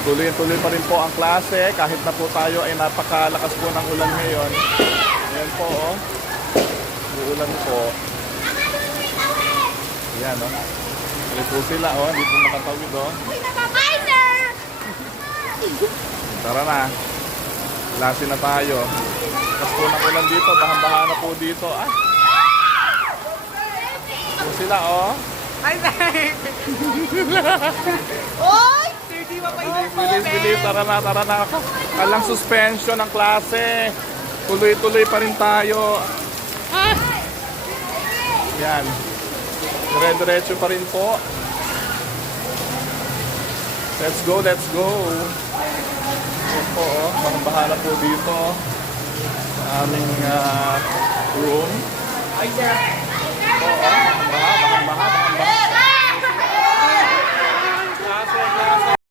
Tuloy-tuloy pa rin po ang klase kahit na po tayo ay napakalakas po ng ulan ngayon. Ayan po, oh. Uulan po. Ayan, oh. Tuloy po sila, oh. Hindi po makatawid, oh. Tara na. Klase na tayo. Lakas po ng ulan dito. Bahan-bahan na po dito. Ah. Po sila, oh. Ay, Oy! Hindi pa pa Bilis. Tara na. Alang suspension ng klase. Tuloy-tuloy pa rin tayo. Ah. Yan. Dire-diretso pa rin po. Let's go. Ito po, oh. Bahan-bahan na po dito. Sa aming room. Ay, sir. Oo, bahan-baha.